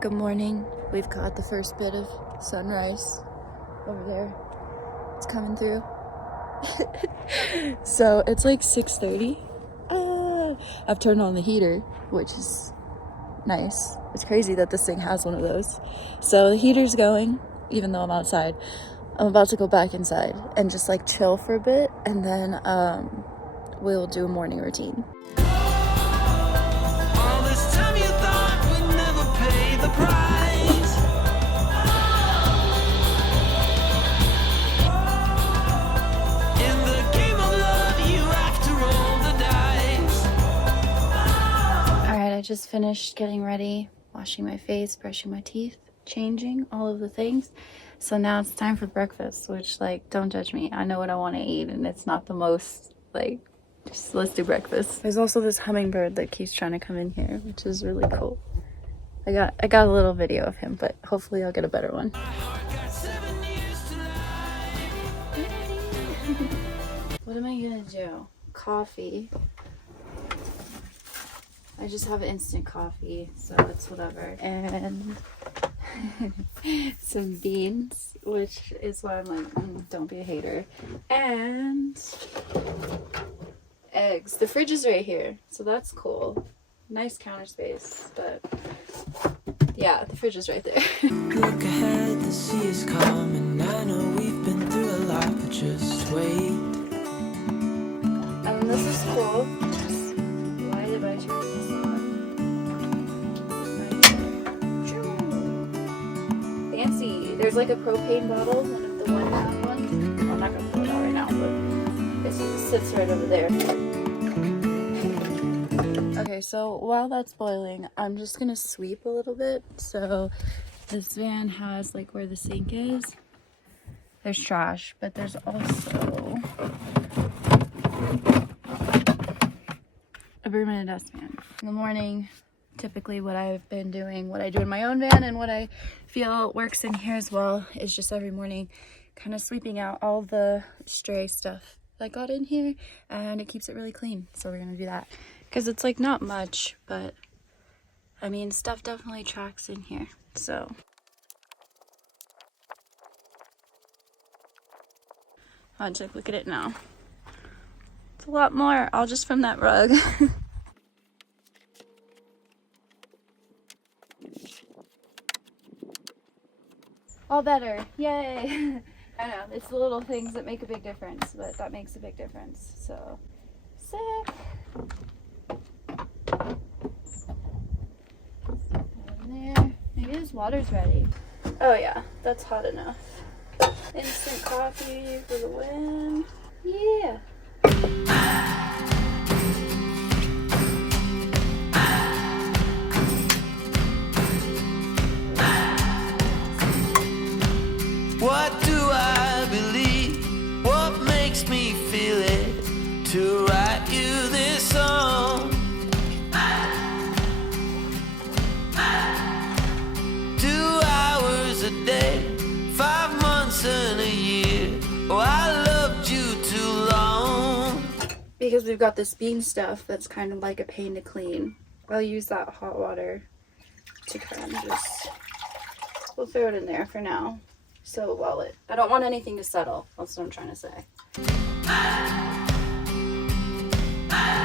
Good morning. We've got the first bit of sunrise over there. It's coming through. So it's like 6:30. I've turned on the heater, which is nice. It's crazy that this thing has one of those. So the heater's going, even though I'm outside. I'm about to go back inside and just like chill for a bit, and then we'll do a morning routine. All this time you thought we'd never pay the price. In the game of love, you have to roll the dice. Alright, I just finished getting ready, washing my face, brushing my teeth, changing, all of the things. So now it's time for breakfast, which, like, don't judge me. I know what I want to eat, and it's not the most, like, just let's do breakfast. There's also this hummingbird that keeps trying to come in here, which is really cool. I got a little video of him, but hopefully I'll get a better one. What am I gonna do? Coffee. I just have instant coffee, so it's whatever. And some beans, which is why I'm like, don't be a hater. And eggs. The fridge is right here, so that's cool. Nice counter space, but yeah, the fridge is right there. Look ahead, the sea is calm, and I know we've been through a lot, but just wait. And this is cool. Why did I turn this on? Fancy. There's like a propane bottle, and if the one has one, I'm not gonna pull it out right now, but it sits right over there. Okay, so while that's boiling, I'm just gonna sweep a little bit. So this van has like where the sink is. There's trash, but there's also a broom and a dustpan. In the morning, typically what I've been doing, what I do in my own van and what I feel works in here as well, is just every morning kind of sweeping out all the stray stuff that got in here, and it keeps it really clean. So we're gonna do that because it's like not much, but I mean stuff definitely tracks in here. So I'll take a look at it now. It's a lot more, all just from that rug. All better, yay. I know, it's the little things that make a big difference, but that makes a big difference. So sick. In there. Maybe this water's ready. Oh yeah, that's hot enough. Instant coffee for the win. Yeah. What do I believe? What makes me feel it to write you this song? 2 hours a day, 5 months and a year. Oh, I loved you too long. Because we've got this bean stuff that's kind of like a pain to clean. I'll use that hot water to kind of just, we'll throw it in there for now. So while I don't want anything to settle. That's what I'm trying to say.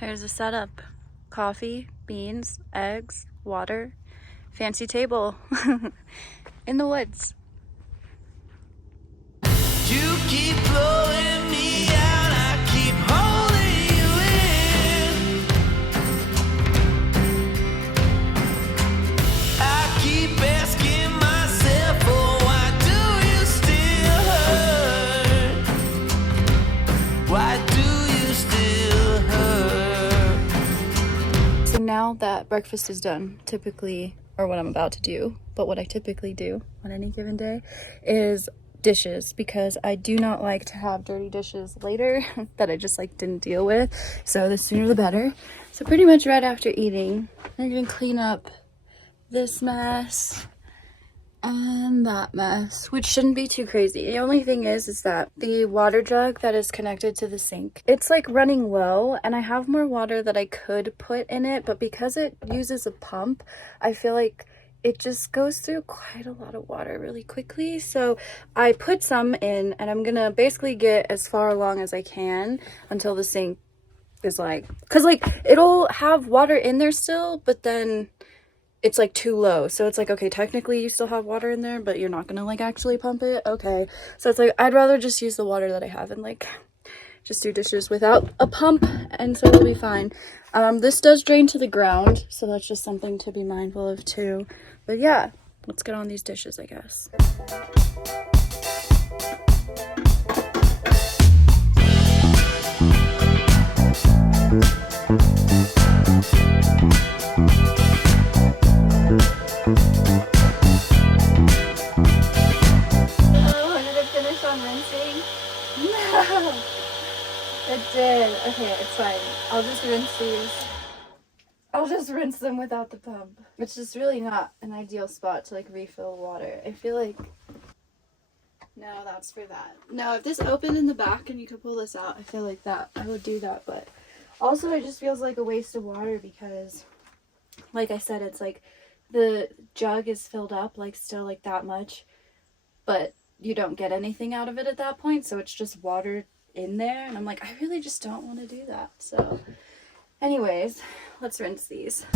Here's the setup. Coffee, beans, eggs, water, fancy table in the woods. You keep blowing me out, I keep holding you in. I keep asking myself, oh, why do you still hurt? Why do you still hurt? So now that breakfast is done, typically, or what I'm about to do, but what I typically do on any given day is dishes, because I do not like to have dirty dishes later that I just like didn't deal with. So the sooner the better. So pretty much right after eating, I'm gonna clean up this mess and that mess, which shouldn't be too crazy. The only thing is that the water jug that is connected to the sink, it's like running low, and I have more water that I could put in it, but because it uses a pump, I feel like it just goes through quite a lot of water really quickly. So I put some in, and I'm gonna basically get as far along as I can until the sink is like, because like it'll have water in there still, but then it's like too low. So it's like, okay, technically you still have water in there, but you're not gonna like actually pump it. Okay, so it's like I'd rather just use the water that I have and like just do dishes without a pump, and so it'll be fine. This does drain to the ground, so that's just something to be mindful of too. But yeah, let's get on these dishes, I guess. Oh, did it finish on rinsing? No. It did. Okay, it's fine. I'll just rinse these. I'll just rinse them without the pump. It's just really not an ideal spot to like refill water. I feel like... No, that's for that. No, if this opened in the back and you could pull this out, I feel like that I would do that. But also it just feels like a waste of water because, like I said, it's like the jug is filled up like still like that much, but you don't get anything out of it at that point. So it's just water in there, and I'm like, I really just don't want to do that. So anyways, let's rinse these.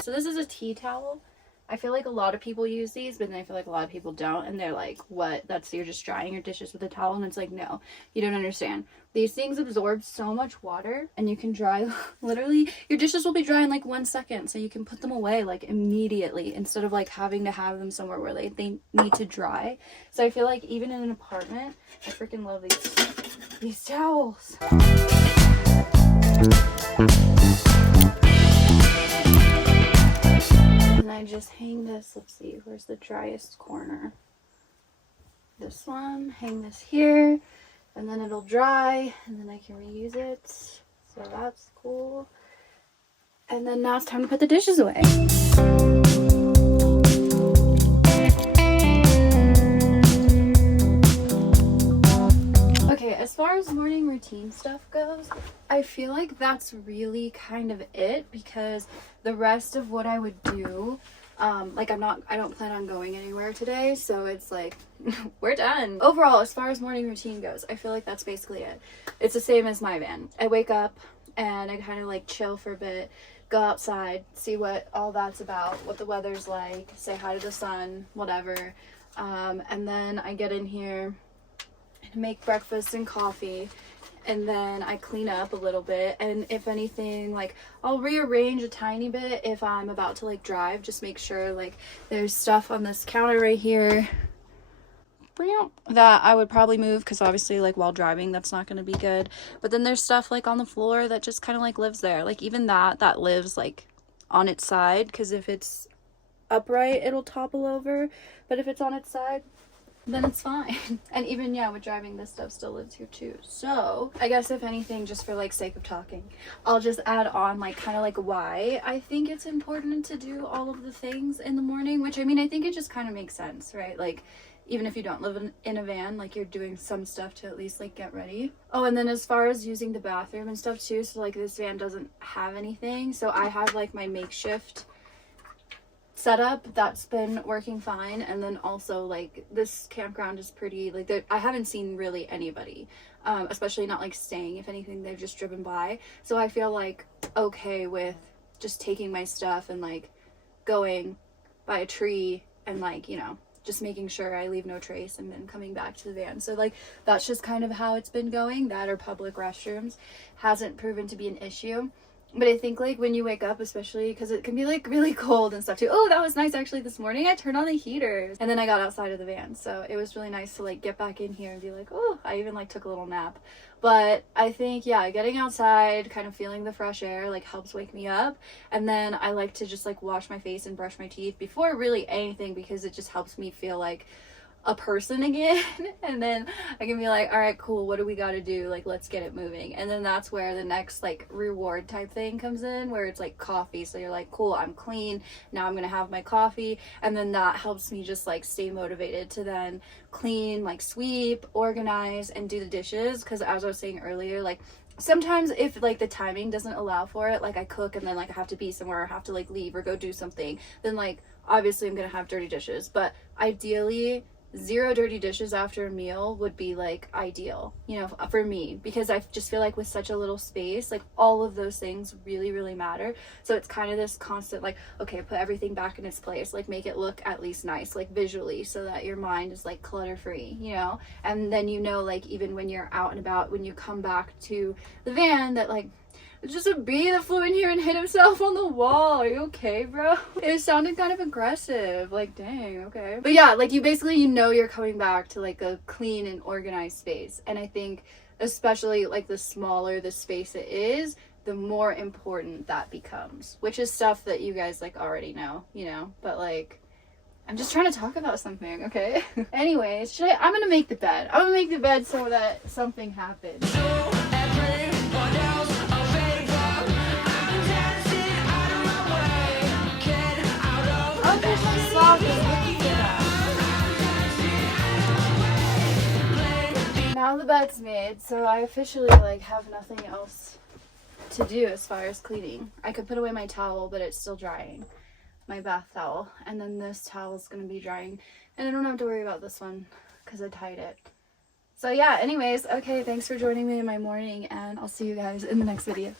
So this is a tea towel. I feel like a lot of people use these, but then I feel like a lot of people don't, and they're like, what, that's, you're just drying your dishes with a towel? And it's like, no, you don't understand. These things absorb so much water, and you can dry literally, your dishes will be dry in like 1 second, so you can put them away like immediately instead of like having to have them somewhere where they need to dry. So I feel like even in an apartment, I freaking love these towels. And I just hang this, let's see, where's the driest corner? This one, hang this here, and then it'll dry, and then I can reuse it. So that's cool. And then now it's time to put the dishes away. Okay, as far as morning routine stuff goes, I feel like that's really kind of it, because the rest of what I would do, like I don't plan on going anywhere today, so it's like, we're done. Overall, as far as morning routine goes, I feel like that's basically it. It's the same as my van. I wake up and I kind of like chill for a bit, go outside, see what all that's about, what the weather's like, say hi to the sun, whatever. And then I get in here, make breakfast and coffee, and then I clean up a little bit, and if anything, like I'll rearrange a tiny bit if I'm about to like drive, just make sure like there's stuff on this counter right here that I would probably move, because obviously like while driving that's not going to be good. But then there's stuff like on the floor that just kind of like lives there, like even that lives like on its side, because if it's upright it'll topple over, but if it's on its side then it's fine. And even, yeah, with driving, this stuff still lives here too. So I guess if anything, just for like sake of talking, I'll just add on like kind of like why I think it's important to do all of the things in the morning, which I mean, I think it just kind of makes sense, right? Like even if you don't live in a van, like you're doing some stuff to at least like get ready. Oh, and then as far as using the bathroom and stuff too, so like this van doesn't have anything, so I have like my makeshift setup that's been working fine. And then also like this campground is pretty, like I haven't seen really anybody, especially not like staying. If anything, they've just driven by, so I feel like okay with just taking my stuff and like going by a tree and like, you know, just making sure I leave no trace and then coming back to the van. So like that's just kind of how it's been going. That or public restrooms hasn't proven to be an issue. But I think like when you wake up, especially because it can be like really cold and stuff too. Oh, that was nice actually. This morning I turned on the heaters and then I got outside of the van, so it was really nice to like get back in here and be like, oh, I even like took a little nap. But I think, yeah, getting outside, kind of feeling the fresh air like helps wake me up. And then I like to just like wash my face and brush my teeth before really anything, because it just helps me feel like a person again. And then I can be like, all right, cool, what do we got to do, like let's get it moving. And then that's where the next like reward type thing comes in, where it's like coffee. So you're like, cool, I'm clean now, I'm gonna have my coffee. And then that helps me just like stay motivated to then clean, like sweep, organize, and do the dishes, because as I was saying earlier, like sometimes if like the timing doesn't allow for it, like I cook and then like I have to be somewhere or have to like leave or go do something, then like obviously I'm gonna have dirty dishes. But ideally, 0 dirty dishes after a meal would be like ideal, you know, for me, because I just feel like with such a little space, like all of those things really, really matter. So it's kind of this constant like, okay, put everything back in its place, like make it look at least nice, like visually, so that your mind is like clutter free, you know. And then, you know, like even when you're out and about, when you come back to the van, that like it's just a bee that flew in here and hit himself on the wall. Are you okay, bro? It sounded kind of aggressive. Like, dang, okay. But yeah, like you basically, you know, you're coming back to like a clean and organized space. And I think especially like the smaller the space it is, the more important that becomes, which is stuff that you guys like already know, you know, but like, I'm just trying to talk about something, okay? Anyways, I'm gonna make the bed. I'm gonna make the bed so that something happens. Now the bed's made, so I officially like have nothing else to do as far as cleaning. I could put away my towel, but it's still drying. My bath towel. And then this towel is going to be drying. And I don't have to worry about this one because I tied it. So yeah, anyways, okay, thanks for joining me in my morning, and I'll see you guys in the next video.